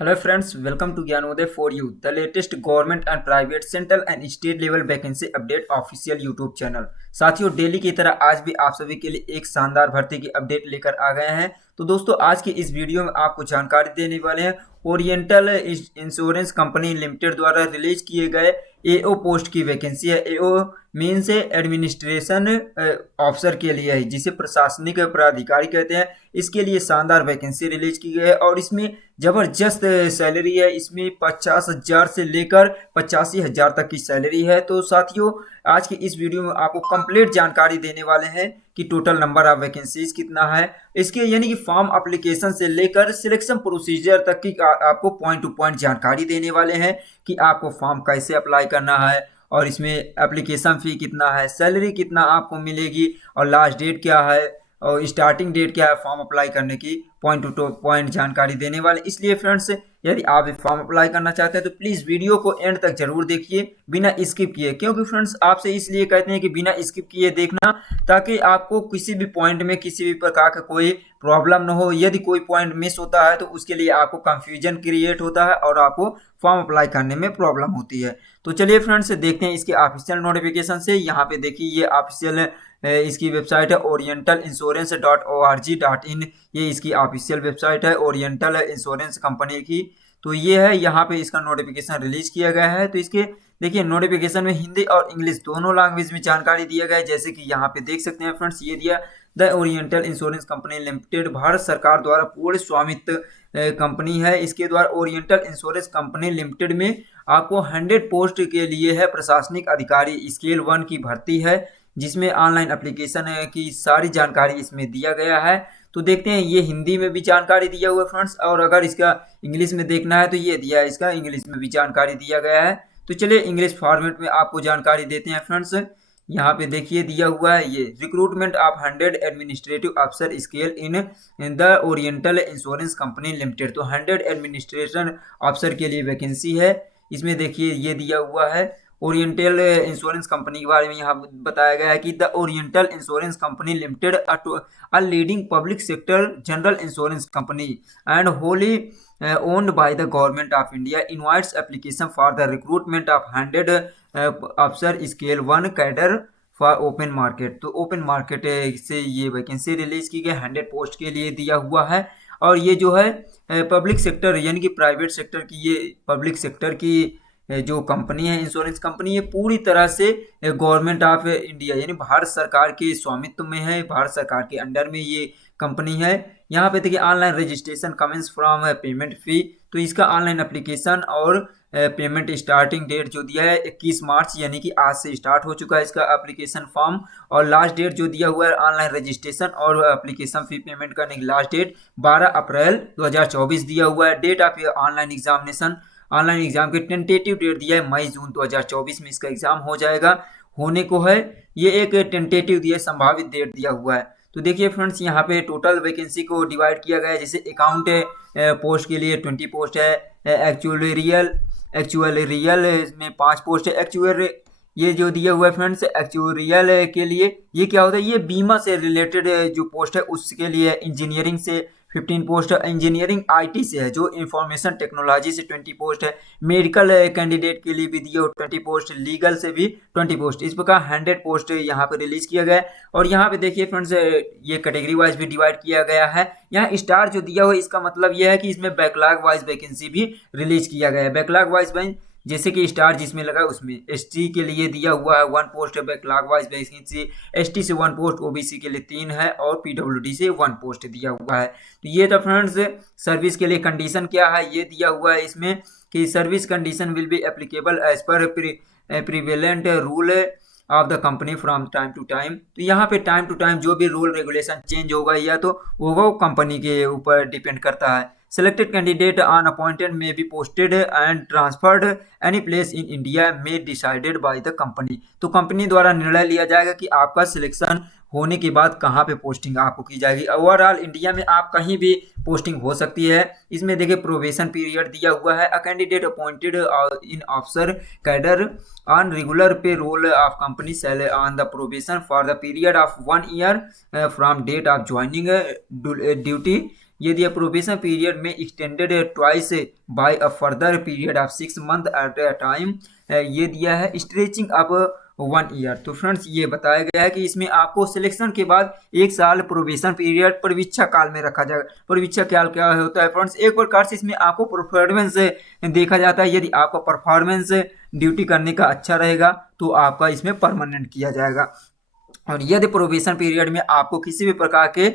Hello friends, welcome to Gyanodaya for You, the latest government and private central and state level vacancy update official YouTube channel. साथियों, daily की तरह आज भी आप सभी के लिए एक शानदार भर्ती की अपडेट लेकर आ गए हैं। तो दोस्तों, आज की इस वीडियो में आपको जानकारी देने वाले हैं ओरिएंटल इंश्योरेंस कंपनी लिमिटेड द्वारा रिलीज किए गए एओ पोस्ट की वैकेंसी है। एओ मीन्स एडमिनिस्ट्रेशन ऑफिसर के लिए है, जिसे प्रशासनिक प्राधिकारी कहते हैं। इसके लिए शानदार वैकेंसी रिलीज की गई है और इसमें जबरदस्त सैलरी है। इसमें 50,000 से लेकर 85,000 तक की सैलरी है। तो साथियों, आज की इस वीडियो में आपको कंप्लीट जानकारी देने वाले हैं कि टोटल नंबर ऑफ वैकेंसीज कितना है, इसके यानी कि फॉर्म एप्लीकेशन से लेकर सिलेक्शन प्रोसीजर तक की आपको पॉइंट टू पॉइंट जानकारी देने वाले हैं कि आपको फॉर्म कैसे अप्लाई करना है और इसमें एप्लीकेशन फी कितना है, सैलरी कितना आपको मिलेगी और लास्ट डेट क्या है और स्टार्टिंग डेट क्या है फॉर्म अप्लाई करने की। पॉइंट टू पॉइंट जानकारी देने वाले। इसलिए फ्रेंड्स, यदि आप भी फॉर्म अप्लाई करना चाहते हैं तो प्लीज़ वीडियो को एंड तक जरूर देखिए बिना स्किप किए, क्योंकि फ्रेंड्स आपसे इसलिए कहते हैं कि बिना स्किप किए देखना, ताकि आपको किसी भी पॉइंट में किसी भी प्रकार का कोई प्रॉब्लम ना हो। यदि कोई पॉइंट मिस होता है तो उसके लिए आपको कंफ्यूजन क्रिएट होता है और आपको फॉर्म अप्लाई करने में प्रॉब्लम होती है। तो चलिए फ्रेंड्स, देखते हैं इसके ऑफिशियल नोटिफिकेशन से। यहाँ पे देखिए, ये ऑफिशियल इसकी वेबसाइट है orientalinsurance.org.in। ये इसकी ऑफिशियल वेबसाइट है ओरिएंटल इंश्योरेंस कंपनी की। तो ये है, यहाँ पे इसका नोटिफिकेशन रिलीज किया गया है। तो इसके देखिए नोटिफिकेशन में हिंदी और इंग्लिश दोनों लैंग्वेज में जानकारी दिया गया है। जैसे कि यहाँ पे देख सकते हैं फ्रेंड्स, ये दिया the oriental insurance company limited Bharat सरकार द्वारा पूर्ण स्वामित्व कंपनी है। इसके द्वारा ओरिएंटल इंश्योरेंस कंपनी लिमिटेड में आपको 100 पोस्ट के लिए है प्रशासनिक अधिकारी स्केल 1 की भर्ती है, जिसमें ऑनलाइन एप्लीकेशन की सारी जानकारी इसमें दिया गया है। तो देखते हैं, ये हिंदी में भी जानकारी दिया हुआ है फ्रेंड्स, और अगर इसका इंग्लिश में देखना है तो ये दिया है, इसका इंग्लिश में भी जानकारी दिया गया है। तो चलिए इंग्लिश फॉर्मेट में आपको जानकारी देते हैं फ्रेंड्स। यहाँ पे देखिए दिया हुआ है, ये रिक्रूटमेंट ऑफ 100 एडमिनिस्ट्रेटिव अफसर scale in the oriental insurance company limited. तो 100 एडमिनिस्ट्रेशन अफसर के लिए वैकेंसी है। इसमें देखिए ये दिया हुआ है ओरिएंटल इंश्योरेंस कंपनी के बारे में यहाँ बताया गया है कि the oriental insurance company limited a leading public sector general insurance company and Holi owned by the government of India invites application for the recruitment of 100 officer scale 1 cadre for open market। तो open market से ये vacancy release की गई 100 post के लिए दिया हुआ है। और ये जो है पब्लिक सेक्टर यानी कि प्राइवेट सेक्टर की, ये पब्लिक सेक्टर की जो कंपनी है इंश्योरेंस कंपनी, ये पूरी तरह से गवर्नमेंट ऑफ इंडिया यानी भारत सरकार के स्वामित्व में है, भारत सरकार के अंडर में ये कंपनी है। यहाँ पे देखिए online registration commences from payment fee. तो इसका ऑनलाइन एप्लीकेशन और पेमेंट स्टार्टिंग डेट जो दिया है 21 मार्च यानी कि आज से स्टार्ट हो चुका है इसका एप्लीकेशन फॉर्म। और लास्ट डेट जो दिया हुआ है ऑनलाइन रजिस्ट्रेशन और एप्लीकेशन फी पेमेंट करने की लास्ट डेट 12 अप्रैल 2024 दिया हुआ है। Date of online examination, online exam के टेंटेटिव डेट दिया है मई जून 2024 में इसका एग्जाम हो जाएगा, होने को है। ये एक टेंटेटिव दिया, संभावित डेट दिया हुआ है। तो देखिए फ्रेंड्स, यहाँ पे टोटल वैकेंसी को डिवाइड किया गया है। जैसे अकाउंट पोस्ट के लिए 20 पोस्ट है, एक्चुअल में 5 पोस्ट है। एक्चुअल ये जो दिया हुआ है फ्रेंड्स, एक्चुअरियल के लिए ये क्या होता है, ये बीमा से रिलेटेड जो पोस्ट है उसके लिए। इंजीनियरिंग से 15 पोस्ट है, इंजीनियरिंग आईटी से है जो इंफॉर्मेशन टेक्नोलॉजी से 20 पोस्ट है। मेडिकल कैंडिडेट के लिए भी दिया 20 पोस्ट, लीगल से भी 20 पोस्ट। इस प्रकार 100 पोस्ट यहाँ पे रिलीज किया गया है। और यहाँ पे देखिए फ्रेंड्स, ये कैटेगरी वाइज भी डिवाइड किया गया है। यहाँ स्टार जो दिया हुआ है इसका मतलब यह है कि इसमें बैकलॉग वाइज वैकेंसी भी रिलीज किया गया है। बैकलॉग वाइज जैसे कि स्टार जिसमें लगा उसमें एसटी के लिए दिया हुआ है 1 पोस्ट है बैकलॉग वाइज वैकेंसी, एसटी से 1 पोस्ट, ओबीसी के लिए 3 है और पीडब्ल्यूडी से 1 पोस्ट दिया हुआ है। तो ये तो फ्रेंड्स सर्विस के लिए कंडीशन क्या है ये दिया हुआ है इसमें कि service condition will be applicable as per prevalent rule of the company from time to time. तो यहाँ पे टाइम टू टाइम जो भी रूल रेगुलेशन चेंज होगा या तो वो कंपनी के ऊपर डिपेंड करता है। Selected candidate on appointed may be posted and transferred any place in India may decided by the company। तो कंपनी द्वारा निर्णय लिया जाएगा कि आपका सिलेक्शन होने के बाद कहाँ पे पोस्टिंग आपको की जाएगी। ओवरऑल इंडिया में आप कहीं भी पोस्टिंग हो सकती है। इसमें देखिए प्रोबेशन पीरियड दिया हुआ है। A candidate appointed in officer cadre on regular payroll of company shall on the probation for the period of 1 year from date of joining duty ये दिया प्रोबेशन पीरियड में extended twice by a further period of 6 month at a time. ये दिया है stretching up 1 year. तो friends ये बताया गया है कि इसमें आपको सिलेक्शन के बाद 1 साल प्रोबेशन पीरियड परीक्षा काल में रखा जाएगा। परीक्षा काल क्या होता है फ्रेंड्स, एक प्रकार से इसमें आपको परफॉर्मेंस देखा जाता है। यदि आपका परफॉर्मेंस ड्यूटी करने का अच्छा रहेगा तो आपका इसमें परमानेंट किया जाएगा। और यदि प्रोबेशन पीरियड में आपको किसी भी प्रकार के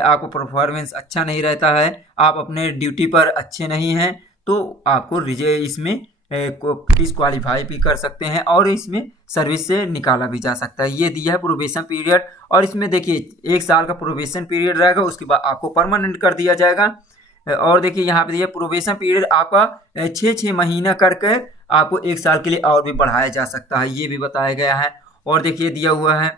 आपको परफॉर्मेंस अच्छा नहीं रहता है, आप अपने ड्यूटी पर अच्छे नहीं हैं, तो आपको इसमें डिसक्वालीफाई भी कर सकते हैं और इसमें सर्विस से निकाला भी जा सकता है। ये दिया है प्रोबेशन पीरियड। और इसमें देखिए 1 साल का प्रोबेशन पीरियड रहेगा, उसके बाद आपको परमानेंट कर दिया जाएगा। और देखिए यहाँ पे दिया प्रोबेशन पीरियड आपका 6 महीना करके आपको 1 साल के लिए और भी बढ़ाया जा सकता है, ये भी बताया गया है। और देखिए दिया हुआ है,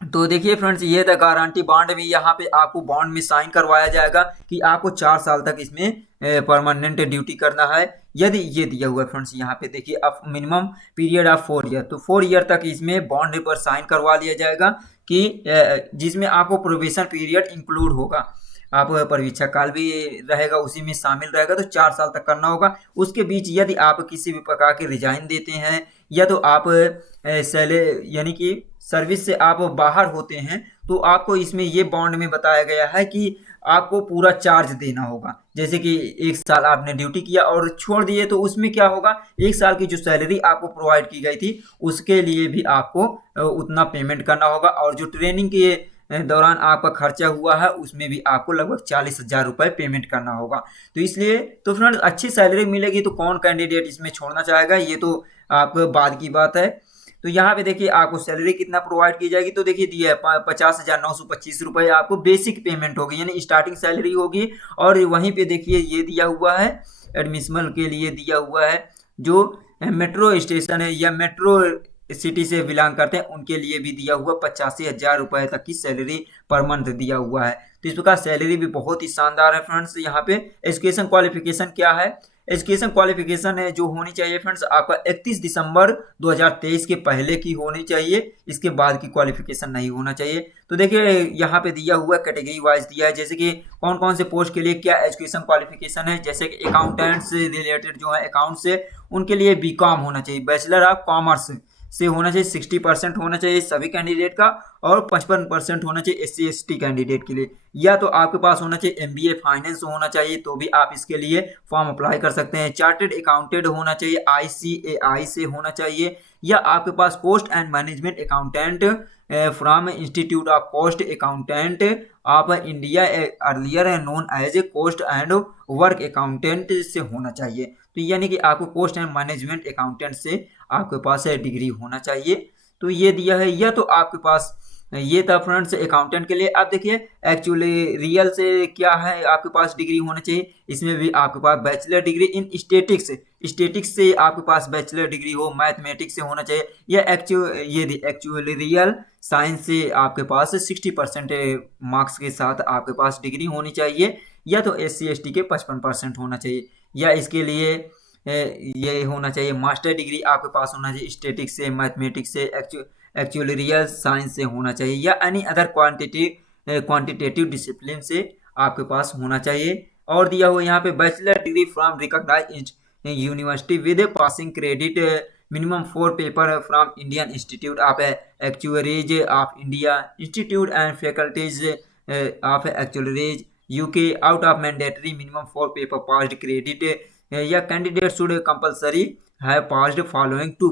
तो देखिए फ्रेंड्स ये था गारंटी बॉन्ड में। यहाँ पे आपको बॉन्ड में साइन करवाया जाएगा कि आपको 4 साल तक इसमें परमानेंट ड्यूटी करना है। यदि ये दिया हुआ है फ्रेंड्स, यहाँ पे देखिए अब मिनिमम पीरियड ऑफ 4 ईयर, तो 4 ईयर तक इसमें बॉन्ड पर साइन करवा लिया जाएगा कि जिसमें आपको प्रोबेशन पीरियड इंक्लूड होगा। आप परीक्षा काल भी रहेगा, उसी में शामिल रहेगा, तो 4 साल तक करना होगा। उसके बीच यदि आप किसी भी प्रकार के रिजाइन देते हैं या तो आप यानी कि सर्विस से आप बाहर होते हैं, तो आपको इसमें ये बॉन्ड में बताया गया है कि आपको पूरा चार्ज देना होगा। जैसे कि 1 साल आपने ड्यूटी किया और छोड़ दिए, तो उसमें क्या होगा, 1 साल की जो सैलरी आपको प्रोवाइड की गई थी उसके लिए भी आपको उतना पेमेंट करना होगा। और जो ट्रेनिंग के दौरान आपका खर्चा हुआ है उसमें भी आपको लगभग 40,000 रुपये पेमेंट करना होगा। तो इसलिए तो फ्रेंड्स अच्छी सैलरी मिलेगी तो कौन कैंडिडेट इसमें छोड़ना चाहेगा, ये तो आप बाद की बात है। तो यहाँ पे देखिए आपको सैलरी कितना प्रोवाइड की जाएगी, तो देखिए दिया है 50,925 रुपये आपको बेसिक पेमेंट होगी, यानी स्टार्टिंग सैलरी होगी। और वहीं पे देखिए ये दिया हुआ है एडमिशनल के लिए दिया हुआ है, जो मेट्रो स्टेशन है या मेट्रो सिटी से बिलोंग करते हैं उनके लिए भी दिया हुआ 85,000 रुपये तक की सैलरी पर मंथ दिया हुआ है। तो इस प्रकार सैलरी भी बहुत ही शानदार है फ्रेंड्स। यहाँ पे एजुकेशन क्वालिफिकेशन क्या है, एजुकेशन क्वालिफिकेशन है जो होनी चाहिए फ्रेंड्स आपका 31 दिसंबर 2023 के पहले की होनी चाहिए, इसके बाद की क्वालिफिकेशन नहीं होना चाहिए। तो देखिए यहाँ पे दिया हुआ कैटेगरी वाइज दिया है, जैसे कि कौन कौन से पोस्ट के लिए क्या एजुकेशन क्वालिफिकेशन है। जैसे कि अकाउंटेंट से रिलेटेड जो है अकाउंट से, उनके लिए बीकॉम होना चाहिए, बैचलर ऑफ कॉमर्स से होना चाहिए, 60% होना चाहिए सभी कैंडिडेट का, और 55% होना चाहिए SC/ST कैंडिडेट के लिए। या तो आपके पास होना चाहिए MBA फाइनेंस होना चाहिए, तो भी आप इसके लिए फॉर्म अप्लाई कर सकते हैं। चार्टेड अकाउंटेंट होना चाहिए, ICAI से होना चाहिए। या आपके पास cost and management accountant from institute of cost accountant of India earlier known as cost and work accountant से होना चाहिए। तो यानी कि आपको कॉस्ट एंड मैनेजमेंट अकाउंटेंट से आपके पास डिग्री होना चाहिए। तो ये दिया है, या तो आपके पास ये था फ्रेंड्स अकाउंटेंट के लिए। अब देखिए एक्चुअली रियल से क्या है, आपके पास डिग्री होना चाहिए, इसमें भी आपके पास बैचलर डिग्री इन स्टेटिक्स से आपके पास बैचलर डिग्री हो, मैथमेटिक्स से होना चाहिए। या एक्चुअली रियल साइंस से आपके पास 60% मार्क्स के साथ आपके पास डिग्री होनी चाहिए। या तो SC/ST के 55% होना चाहिए। या इसके लिए ये होना चाहिए मास्टर डिग्री आपके पास होना चाहिए, स्टेटिक्स से, मैथमेटिक्स से, एक्चुअली रियल साइंस से होना चाहिए, या एनी अदर क्वांटिटेटिव डिसिप्लिन से आपके पास होना चाहिए। और दिया हुआ यहाँ पे bachelor degree from recognised university with passing credit minimum 4 paper from Indian Institute of Actuaries of India, Institute and Faculties of Actuaries UK out of mandatory minimum 4 paper passed credit. या कैंडिडेट शुड कंपलसरी है passed following 2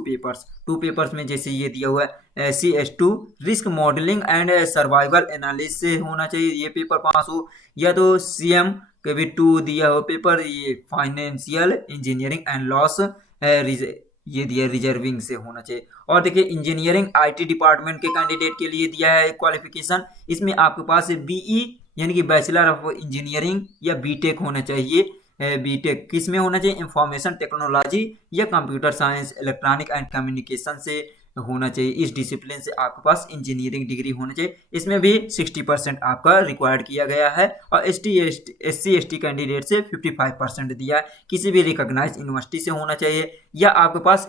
papers में जैसे ये दिया हुआ है CS2 risk modelling and survival analysis से होना चाहिए, ये पेपर पास हो। या तो CM के भी 2 दिया हुआ पेपर, ये फाइनेंशियल इंजीनियरिंग एंड लॉस ये दिया रिजर्विंग से होना चाहिए। और देखिए इंजीनियरिंग IT डिपार्टमेंट के कैंडिडेट के लिए दिया है क्वालिफिकेशन, इसमें आपके पास BE यानी कि बैचलर ऑफ इंजीनियरिंग या BTech होना चाहिए। BTech किस में होना चाहिए, इंफॉर्मेशन टेक्नोलॉजी या computer science electronic and communication से होना चाहिए। इस डिसिप्लिन से आपके पास इंजीनियरिंग डिग्री होनी चाहिए, इसमें भी 60% आपका रिक्वायर्ड किया गया है। और SC/ST कैंडिडेट से 55% दिया है। किसी भी रिकॉग्नाइज यूनिवर्सिटी से होना चाहिए, या आपके पास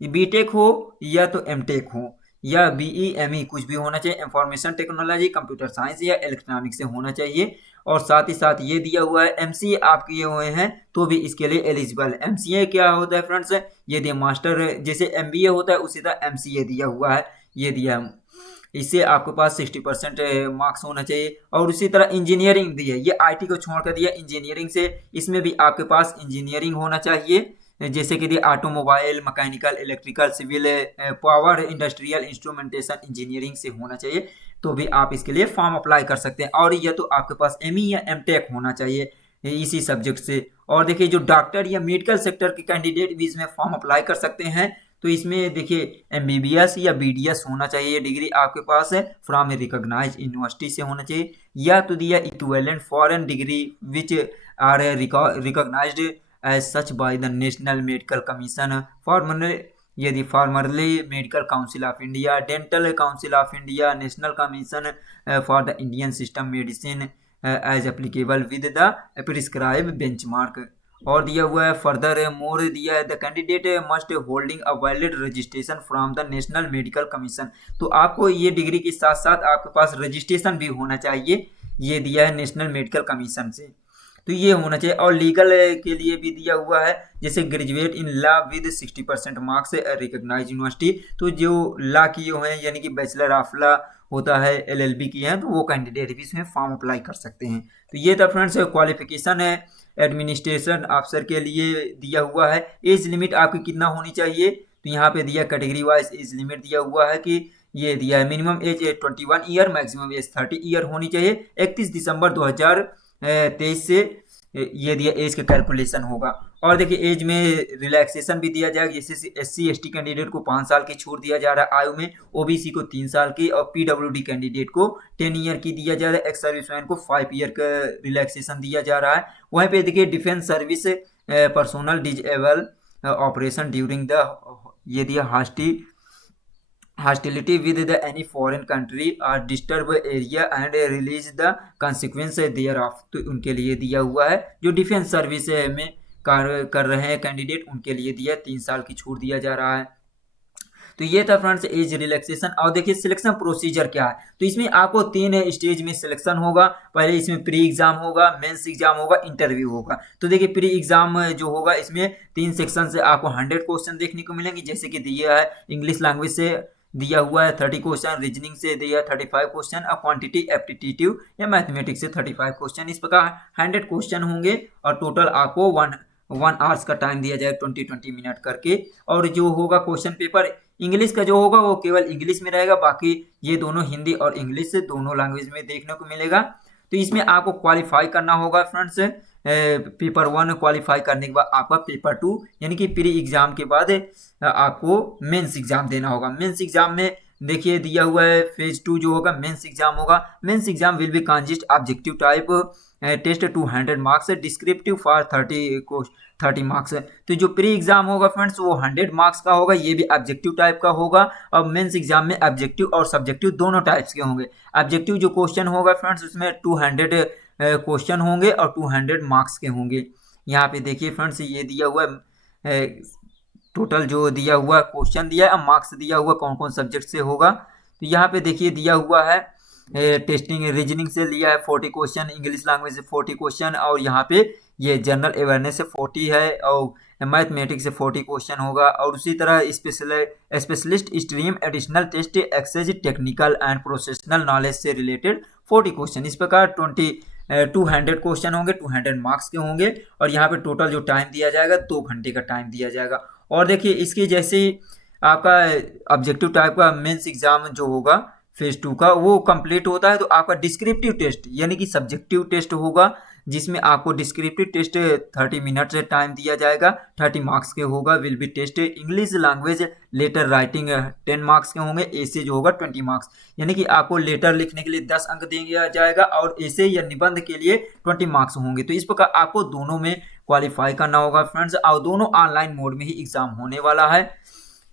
BTech हो या तो MTech हो, या BE ME कुछ भी होना चाहिए, इंफॉर्मेशन टेक्नोलॉजी, कंप्यूटर साइंस या इलेक्ट्रॉनिक्स से होना चाहिए। और साथ ही साथ ये दिया हुआ है MCA आप किए हुए हैं तो भी इसके लिए एलिजिबल है। MCA क्या होता है फ्रेंड्स, ये दिया मास्टर, जैसे MBA होता है उसी तरह MCA दिया हुआ है, ये दिया है। इससे आपके पास 60% मार्क्स होना चाहिए। और उसी तरह इंजीनियरिंग दी है, ये IT को छोड़कर दिया इंजीनियरिंग से, इसमें भी आपके पास इंजीनियरिंग होना चाहिए, जैसे कि दिया automobile, mechanical, electrical, civil, power, industrial, instrumentation engineering से होना चाहिए, तो भी आप इसके लिए फॉर्म अप्लाई कर सकते हैं। और यह तो आपके पास ME या MTech होना चाहिए इसी सब्जेक्ट से। और देखिए जो डॉक्टर या मेडिकल सेक्टर के कैंडिडेट भी इसमें फॉर्म अप्लाई कर सकते हैं, तो इसमें देखिए MBBS या BDS होना चाहिए, डिग्री आपके पास है फ्रॉम ए रिकॉग्नाइज्ड यूनिवर्सिटी से होना चाहिए, या तो दिया equivalent foreign degree which are recognised as such by the national medical commission, formerly यदि formerly medical council of India, dental council of India, national commission for the Indian system medicine as applicable with the prescribe benchmark. और दिया हुआ है further more दिया है the candidate must holding a valid registration from the national medical commission, तो आपको ये degree के साथ साथ आपके पास रजिस्ट्रेशन भी होना चाहिए, ये दिया है नेशनल मेडिकल कमीशन से, तो ये होना चाहिए। और लीगल के लिए भी दिया हुआ है, जैसे graduate in law with 60% marks recognise university, तो जो लॉ किए हुए हैं यानी कि बैचलर ऑफ लॉ होता है, LLB किए हैं, तो वो कैंडिडेट भी इसमें फॉर्म अप्लाई कर सकते हैं। तो ये था फ्रेंड्स क्वालिफिकेशन है एडमिनिस्ट्रेशन ऑफिसर के लिए दिया हुआ है। एज लिमिट आपकी कितना होनी चाहिए, तो यहाँ पे दिया कैटेगरी वाइज एज लिमिट दिया हुआ है कि ये दिया है minimum age 21 year, maximum age 30 year होनी चाहिए। 31 दिसंबर 2023 से ये दिया एज का कैलकुलेशन होगा। और देखिए एज में रिलैक्सेशन भी दिया जाएगा, जैसे SC ST कैंडिडेट को 5 साल की छूट दिया जा रहा है आयु में, OBC को 3 साल की, और PWD कैंडिडेट को 10 ईयर की दिया जा रहा है, एक्स सर्विसमैन को 5 ईयर का रिलैक्सेशन दिया जा रहा है। वहीं पे देखिए defence service personnel disable operation during the ये दिया hostility with the any foreign country or disturb area and release the consequence thereof, तो उनके लिए दिया हुआ है जो डिफेंस सर्विस में कार्य कर रहे हैं कैंडिडेट, उनके लिए दिया 3 साल की छूट दिया जा रहा है। तो ये था फ्रेंड्स एज रिलैक्सेशन। और देखिए सिलेक्शन प्रोसीजर क्या है, तो इसमें आपको 3 स्टेज में सिलेक्शन होगा। पहले इसमें प्री एग्जाम होगा, मेंस एग्जाम होगा, इंटरव्यू होगा। तो देखिए प्री एग्जाम जो होगा इसमें 3 सेक्शन से आपको 100 क्वेश्चन देखने को मिलेंगे, जैसे कि दिया है इंग्लिश लैंग्वेज से दिया हुआ है 30 क्वेश्चन, रीजनिंग से दिया 35 क्वेश्चन, और क्वांटिटी एप्टीट्यूड या मैथमेटिक्स से 35 क्वेश्चन। इस प्रकार 100 क्वेश्चन होंगे और टोटल आपको 1 आवर्स का टाइम दिया जाएगा 20 मिनट करके। और जो होगा क्वेश्चन पेपर इंग्लिश का जो होगा वो केवल इंग्लिश में रहेगा, बाकी ये दोनों हिंदी और इंग्लिश से दोनों लैंग्वेज में देखने को मिलेगा। तो इसमें आपको क्वालिफाई करना होगा फ्रेंड्स। पेपर 1 क्वालिफाई करने के बाद आपका पेपर 2 यानी कि प्री एग्जाम के बाद आपको मेंस एग्जाम देना होगा। मेंस एग्जाम में देखिए दिया हुआ है फेज 2 जो होगा मेंस एग्जाम होगा। Mains exam will be consist objective type test 200 marks, descriptive for 30 marks. तो जो प्री एग्जाम होगा फ्रेंड्स वो 100 मार्क्स का होगा, ये भी ऑब्जेक्टिव टाइप का होगा। और मेंस एग्जाम में ऑब्जेक्टिव और सब्जेक्टिव दोनों टाइप्स के होंगे। ऑब्जेक्टिव जो क्वेश्चन होगा फ्रेंड्स उसमें 200 क्वेश्चन होंगे और 200 मार्क्स के होंगे। यहाँ पे देखिए फ्रेंड्स ये दिया हुआ है टोटल जो दिया हुआ क्वेश्चन दिया है, मार्क्स दिया हुआ कौन कौन सब्जेक्ट से होगा। तो यहाँ पे देखिए दिया हुआ है टेस्टिंग रीजनिंग से लिया है 40 क्वेश्चन, इंग्लिश लैंग्वेज से 40 क्वेश्चन, और यहाँ पे ये जनरल अवेयरनेस से 40 है, और मैथमेटिक्स से 40 क्वेश्चन होगा। और उसी तरह specialist stream additional test assess technical and professional knowledge से रिलेटेड 40 क्वेश्चन। इस प्रकार 200 क्वेश्चन होंगे, 200 मार्क्स के होंगे। और यहाँ पे टोटल जो टाइम दिया जाएगा 2 घंटे का टाइम दिया जाएगा। और देखिए इसकी जैसे ही आपका ऑब्जेक्टिव टाइप का मेंस एग्जाम जो होगा फेज 2 का वो कंप्लीट होता है, तो आपका डिस्क्रिप्टिव टेस्ट यानी कि सब्जेक्टिव टेस्ट होगा, जिसमें आपको डिस्क्रिप्टिव टेस्ट 30 मिनट से टाइम दिया जाएगा, 30 मार्क्स के होगा। Will be test English language letter writing 10 marks के होंगे, ऐसे जो होगा 20 मार्क्स, यानी कि आपको लेटर लिखने के लिए 10 अंक दिया जाएगा और ऐसे या निबंध के लिए 20 मार्क्स होंगे। तो इस प्रकार आपको दोनों में क्वालिफाई करना होगा फ्रेंड्स, और दोनों ऑनलाइन मोड में ही एग्जाम होने वाला है।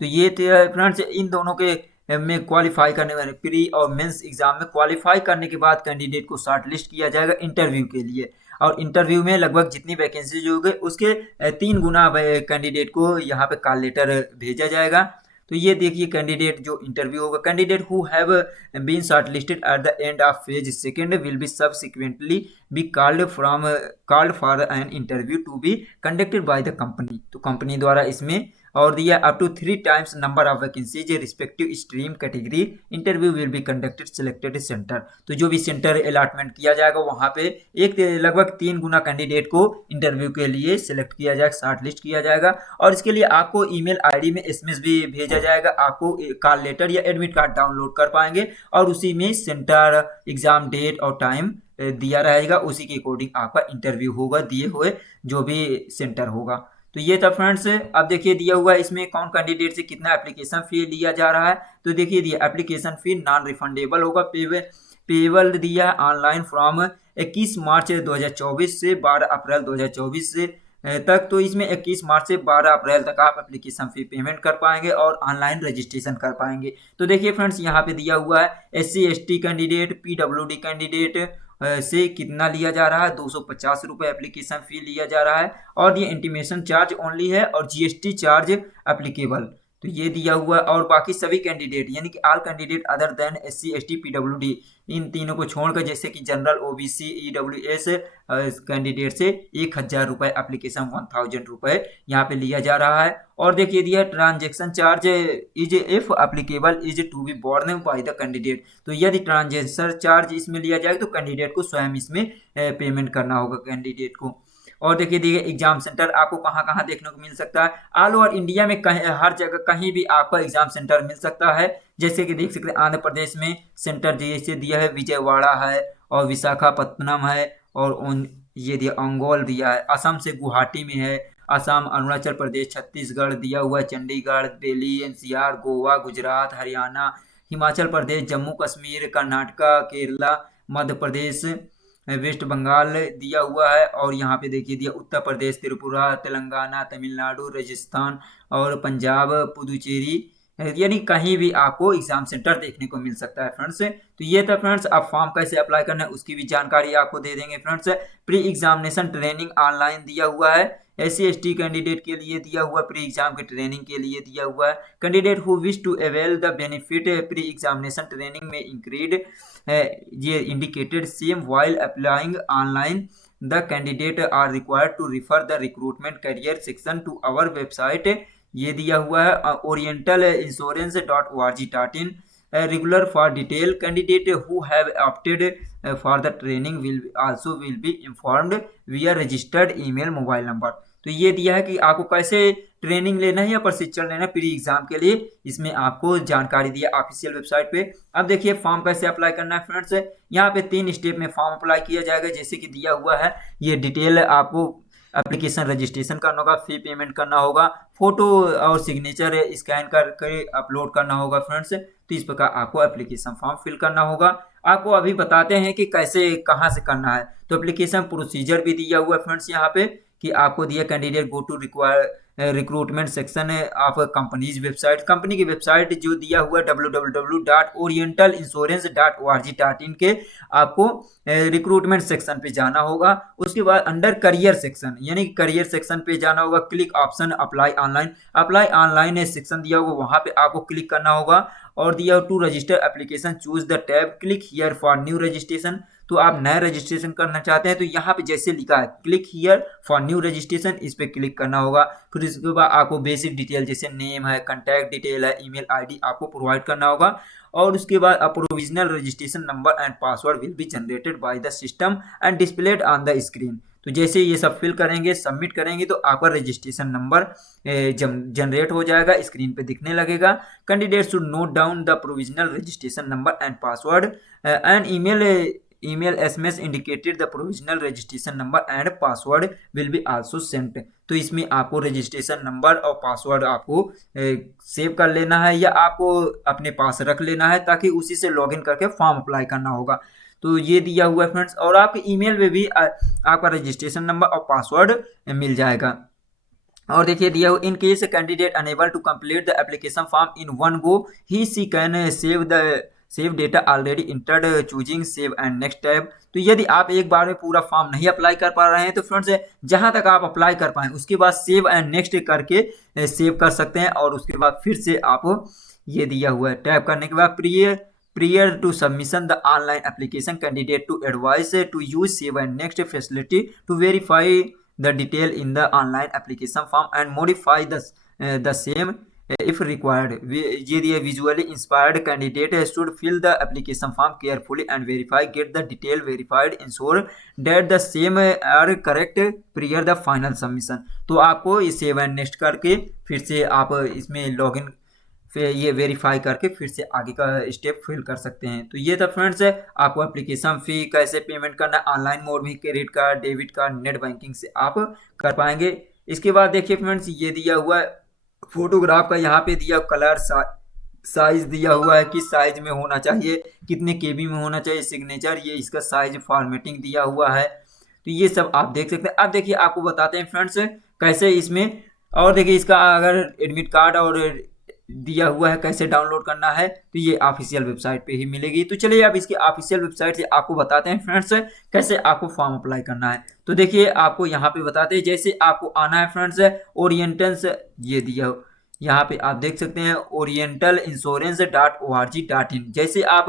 तो ये फ्रेंड्स इन दोनों के में क्वालिफाई करने वाले प्री और मेंस एग्जाम में क्वालिफाई करने के बाद कैंडिडेट को शॉर्ट लिस्ट किया जाएगा इंटरव्यू के लिए। और इंटरव्यू में लगभग जितनी वैकेंसी जो होगी उसके 3 गुना कैंडिडेट को यहाँ पे कॉल लेटर भेजा जाएगा। तो ये देखिए कैंडिडेट जो इंटरव्यू होगा, candidate who have been shortlisted at the end of phase second will be subsequently be called for an interview to be conducted by the company. तो कंपनी द्वारा इसमें और दिया up to 3 times number of vacancies respective stream category interview will be conducted selected centre. तो जो भी centre allotment किया जाएगा वहाँ पे एक लगभग 3 गुना कैंडिडेट को इंटरव्यू के लिए सिलेक्ट किया जाएगा, शॉर्ट लिस्ट किया जाएगा। और इसके लिए आपको ईमेल आईडी में एसएमएस भी भेजा जाएगा, आपको कॉल लेटर या एडमिट कार्ड डाउनलोड कर पाएंगे और उसी में सेंटर, एग्जाम डेट और टाइम दिया रहेगा, उसी के अकॉर्डिंग आपका इंटरव्यू होगा दिए हुए जो भी सेंटर होगा। तो ये था फ्रेंड्स। अब देखिए दिया हुआ है इसमें कौन कैंडिडेट से कितना एप्लीकेशन फी लिया जा रहा है। तो देखिए दिया एप्लीकेशन फी नॉन रिफंडेबल होगा, पेबल दिया ऑनलाइन फ्रॉम 21 मार्च 2024 से 12 अप्रैल 2024 से तक। तो इसमें 21 मार्च से 12 अप्रैल तक आप एप्लीकेशन फी पेमेंट कर पाएंगे और ऑनलाइन रजिस्ट्रेशन कर पाएंगे। तो देखिए फ्रेंड्स यहाँ पे दिया हुआ है SC/ST कैंडिडेट, PWD कैंडिडेट से कितना लिया जा रहा है, 250 रुपये एप्लीकेशन फी लिया जा रहा है और ये इंटीमेशन चार्ज ओनली है और GST चार्ज एप्लीकेबल। तो ये दिया हुआ है और बाकी सभी कैंडिडेट यानी कि all candidate other than SC/ST PWD इन तीनों को छोड़कर जैसे कि जनरल OBC EWS कैंडिडेट से 1000 रुपये एप्लीकेशन 1000 रुपये यहाँ पे लिया जा रहा है। और देखिए दिया transaction charge is if applicable is to be borne by the candidate. तो यदि ट्रांजेक्शन चार्ज इसमें लिया जाएगा तो कैंडिडेट को स्वयं इसमें पेमेंट करना होगा कैंडिडेट को। और देखिए एग्जाम सेंटर आपको कहाँ कहाँ देखने को मिल सकता है, ऑल ओवर इंडिया में कहीं हर जगह कहीं भी आपको एग्जाम सेंटर मिल सकता है। जैसे कि देख सकते हैं आंध्र प्रदेश में सेंटर जैसे दिया है, विजयवाड़ा है और विशाखापत्तनम है और ये दिया अंगोल दिया है। असम से गुवाहाटी में है, असम, अरुणाचल प्रदेश, छत्तीसगढ़ दिया हुआ है, चंडीगढ़, दिल्ली, NCR, गोवा, गुजरात, हरियाणा, हिमाचल प्रदेश, जम्मू कश्मीर, कर्नाटका, केरला, मध्य प्रदेश, वेस्ट बंगाल दिया हुआ है। और यहाँ पे देखिए दिया उत्तर प्रदेश, त्रिपुरा, तेलंगाना, तमिलनाडु, राजस्थान और पंजाब, पुदुचेरी, यानी कहीं भी आपको एग्जाम सेंटर देखने को मिल सकता है फ्रेंड्स। तो ये था फ्रेंड्स, अब फॉर्म कैसे अप्लाई करना है उसकी भी जानकारी आपको दे देंगे friends. Pre examination training online दिया हुआ है, SC/ST कैंडिडेट के लिए दिया हुआ, प्री एग्जाम की ट्रेनिंग के लिए दिया हुआ है। Candidate who wish to avail the benefit pre examination training में इंक्रीड ये indicated same while applying online the candidate are required to refer the recruitment career section to our website. ये दिया हुआ है orientalinsurance.org.in regular for detail. Candidate who have opted for the training will be informed via registered email mobile number. तो ये दिया है कि आपको कैसे ट्रेनिंग लेना है या प्रशिक्षण लेना है प्री एग्जाम के लिए, इसमें आपको जानकारी दिया ऑफिशियल वेबसाइट पे। अब देखिए फॉर्म कैसे अप्लाई करना है फ्रेंड्स। यहाँ पे 3 स्टेप में फॉर्म अप्लाई किया जाएगा जैसे कि दिया हुआ है। ये डिटेल आपको एप्लीकेशन रजिस्ट्रेशन करना होगा, फी पेमेंट करना होगा, फोटो और सिग्नेचर स्कैन करके अपलोड करना होगा फ्रेंड्स। तो इस प्रकार आपको एप्लीकेशन फॉर्म फिल करना होगा। आपको अभी बताते हैं कि कैसे कहाँ से करना है। तो एप्लीकेशन प्रोसीजर भी दिया हुआ है फ्रेंड्स यहाँ पे कि आपको दिया candidate go to recruitment section of company's website, company की वेबसाइट जो दिया हुआ है www.orientalinsurance.org.in के आपको रिक्रूटमेंट सेक्शन पे जाना होगा। उसके बाद अंडर करियर सेक्शन यानी करियर सेक्शन पे जाना होगा, click option apply online section दिया होगा, वहां पे आपको क्लिक करना होगा और दिया to register application choose the tab click here for new registration. तो आप नया रजिस्ट्रेशन करना चाहते हैं तो यहाँ पे जैसे लिखा है click here for new registration, इस पे क्लिक करना होगा। फिर इसके बाद आपको बेसिक डिटेल जैसे नेम है, कॉन्टैक्ट डिटेल है, ईमेल आईडी आपको प्रोवाइड करना होगा और उसके बाद a provisional registration number and password will be generated by the system and displayed on the screen. तो जैसे ये सब फिल करेंगे, सबमिट करेंगे तो आपका रजिस्ट्रेशन नंबर जनरेट हो जाएगा, स्क्रीन पे दिखने लगेगा। Candidate should note down the provisional registration number and password and email SMS indicated the provisional registration number and password will be also sent। तो इसमें आपको रजिस्ट्रेशन नंबर और पासवर्ड आपको सेव कर लेना है या आपको अपने पास रख लेना है ताकि उसी से लॉगिन करके फॉर्म अप्लाई करना होगा। तो ये दिया हुआ है फ्रेंड्स और आपके ईमेल में भी आपका रजिस्ट्रेशन नंबर और पासवर्ड मिल जाएगा। और देखिए दिया हुआ in case candidate unable to complete the application form in one go he she can save the save data already entered, choosing save and next tab. तो यदि आप एक बार में पूरा फॉर्म नहीं अप्लाई कर पा रहे हैं तो फ्रेंड्स जहां तक आप अप्लाई कर पाएं उसके बाद सेव एंड नेक्स्ट करके सेव कर सकते हैं, और उसके बाद फिर से आप ये दिया हुआ है टैप करने के बाद prior to submission the online application candidate to advise to use save and next facility to verify the detail in the online application form and modify the same if required। ये दिया visually inspired candidate should fill the application form carefully and verify get the detail verified, ensure that the same are correct prior the final submission। तो आपको ये save and next करके फिर से आप इसमें लॉगिन फिर ये वेरीफाई करके फिर से आगे का स्टेप फिल कर सकते हैं। तो ये था फ्रेंड्स आपको एप्लीकेशन फ़ी कैसे पेमेंट करना है, ऑनलाइन मोड में credit card, debit card, net banking से आप कर पाएंगे। इसके बाद देखिए फ्रेंड्स ये दिया हुआ है फोटोग्राफ का, यहाँ पे दिया कलर साइज दिया हुआ है, किस साइज में होना चाहिए, कितने केबी में होना चाहिए, सिग्नेचर, ये इसका साइज फॉर्मेटिंग दिया हुआ है। तो ये सब आप देख सकते हैं। अब देखिए आपको बताते हैं फ्रेंड्स कैसे इसमें, और देखिए इसका अगर एडमिट कार्ड और दिया हुआ है कैसे डाउनलोड करना है तो ये ऑफिशियल वेबसाइट पे ही मिलेगी। तो चलिए अब इसके ऑफिशियल वेबसाइट से आपको बताते हैं फ्रेंड्स कैसे आपको फॉर्म अप्लाई करना है। तो देखिए आपको यहाँ पे बताते हैं, जैसे आपको आना है फ्रेंड्स ओरिएंटल्स, ये दिया यहाँ पे आप देख सकते हैं orientalinsurance.org.in। जैसे आप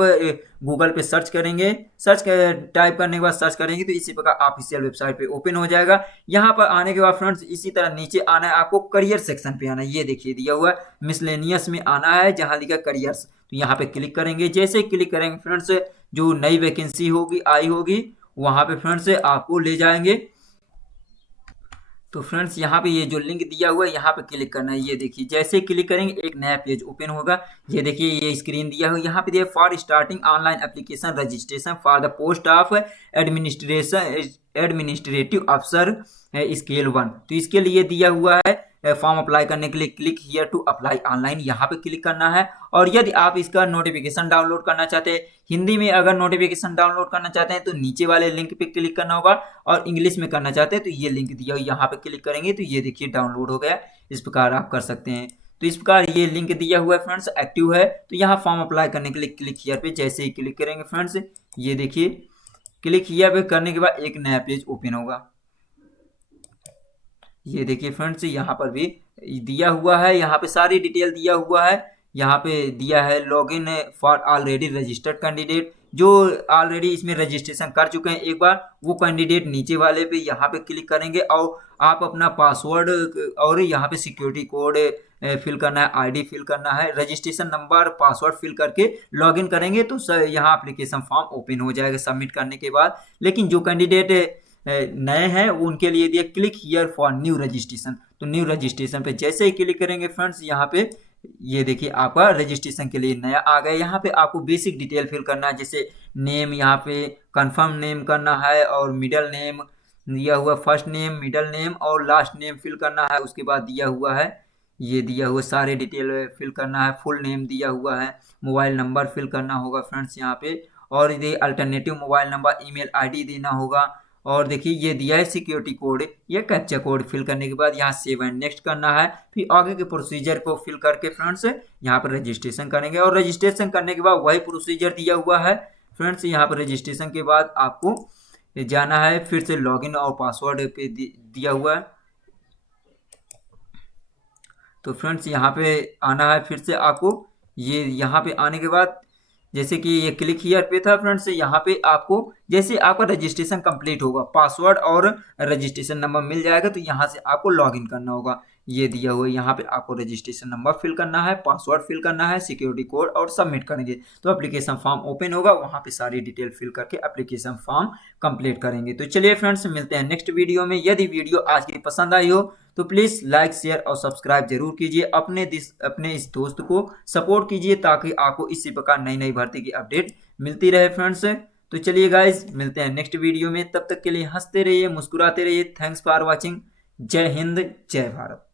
गूगल पे सर्च करेंगे, टाइप करने के बाद सर्च करेंगे तो इसी प्रकार ऑफिशियल वेबसाइट पे ओपन हो जाएगा। यहाँ पर आने के बाद फ्रेंड्स इसी तरह नीचे आना है, आपको करियर सेक्शन पे आना है। ये देखिए दिया हुआ है मिसलेनियस में आना है, जहाँ लिखा करियर्स, तो यहाँ पे क्लिक करेंगे। जैसे क्लिक करेंगे फ्रेंड्स जो नई वैकेंसी होगी आई होगी वहाँ पे फ्रेंड्स आपको ले जाएंगे। तो फ्रेंड्स यहाँ पे ये जो लिंक दिया हुआ है यहाँ पे क्लिक करना है। ये देखिए जैसे क्लिक करेंगे एक नया पेज ओपन होगा। ये देखिए ये स्क्रीन दिया हुआ है, यहाँ पे दिया for starting online application registration for the post of administrative अफसर स्केल 1। तो इसके लिए दिया हुआ है फॉर्म अप्लाई करने के लिए click here to apply online, यहाँ पे क्लिक करना है। और यदि आप इसका नोटिफिकेशन डाउनलोड करना चाहते हैं, हिंदी में अगर नोटिफिकेशन डाउनलोड करना चाहते हैं तो नीचे वाले लिंक पे क्लिक करना होगा, और इंग्लिश में करना चाहते हैं तो ये लिंक दिया हुआ यहाँ पे क्लिक करेंगे तो ये देखिए डाउनलोड हो गया। इस प्रकार आप कर सकते हैं। तो इस प्रकार ये लिंक दिया हुआ है फ्रेंड्स एक्टिव है। तो यहाँ फॉर्म अप्लाई करने के लिए क्लिक हियर पे जैसे ही क्लिक करेंगे फ्रेंड्स ये देखिए क्लिक हियर पे करने के बाद एक नया पेज ओपन होगा। ये देखिए फ्रेंड्स यहाँ पर भी दिया हुआ है, यहाँ पे सारी डिटेल दिया हुआ है। यहाँ पे दिया है login for already registered candidate, जो ऑलरेडी इसमें रजिस्ट्रेशन कर चुके हैं एक बार वो कैंडिडेट नीचे वाले पे यहाँ पे क्लिक करेंगे और आप अपना पासवर्ड और यहाँ पे सिक्योरिटी कोड फिल करना है, आईडी फिल करना है, रजिस्ट्रेशन नंबर, पासवर्ड फिल करके लॉगिन करेंगे तो यहाँ एप्लीकेशन फॉर्म ओपन हो जाएगा सबमिट करने के बाद। लेकिन जो कैंडिडेट नए हैं उनके लिए दिया click here for new registration. तो न्यू रजिस्ट्रेशन पे जैसे ही क्लिक करेंगे फ्रेंड्स यहाँ पे ये देखिए आपका रजिस्ट्रेशन के लिए नया आ गया। यहाँ पे आपको बेसिक डिटेल फिल करना है, जैसे नेम यहाँ पे कंफर्म नेम करना है और मिडल नेम दिया हुआ, फर्स्ट नेम, मिडल नेम और लास्ट नेम फिल करना है। उसके बाद दिया हुआ है ये दिया हुआ सारे डिटेल फिल करना है, फुल नेम दिया हुआ है, मोबाइल नंबर फिल करना होगा फ्रेंड्स यहाँ पे, और ये alternative mobile number, email ID देना होगा। और देखिए ये दिया है सिक्योरिटी कोड, ये कैप्चा कोड फिल करने के बाद यहाँ सेव एंड नेक्स्ट करना है। फिर आगे के प्रोसीजर को फिल करके फ्रेंड्स यहाँ पर रजिस्ट्रेशन करेंगे, और रजिस्ट्रेशन करने के बाद वही प्रोसीजर दिया हुआ है फ्रेंड्स। यहाँ पर रजिस्ट्रेशन के बाद आपको जाना है फिर से लॉगिन और पासवर्ड पे दिया हुआ है। तो फ्रेंड्स यहाँ पे आना है फिर से आपको, ये यहाँ पे आने के बाद जैसे कि ये क्लिक हियर पे था फ्रेंड्स, यहाँ पे आपको जैसे आपका रजिस्ट्रेशन कंप्लीट होगा पासवर्ड और रजिस्ट्रेशन नंबर मिल जाएगा तो यहाँ से आपको लॉगिन करना होगा। ये दिया हुआ है यहाँ पे आपको रजिस्ट्रेशन नंबर फिल करना है, पासवर्ड फिल करना है, सिक्योरिटी कोड और सबमिट करेंगे तो एप्लीकेशन फॉर्म ओपन होगा। वहाँ पे सारी डिटेल फिल करके एप्लीकेशन फॉर्म कंप्लीट करेंगे। तो चलिए फ्रेंड्स मिलते हैं नेक्स्ट वीडियो में। यदि वीडियो आज की पसंद आई हो तो प्लीज़ लाइक शेयर और सब्सक्राइब जरूर कीजिए, अपने इस दोस्त को सपोर्ट कीजिए ताकि आपको इसी प्रकार नई नई भर्ती की अपडेट मिलती रहे फ्रेंड्स। तो चलिए गाइज मिलते हैं नेक्स्ट वीडियो में, तब तक के लिए हंसते रहिए, मुस्कुराते रहिए। Thanks for watching. जय हिंद, जय भारत।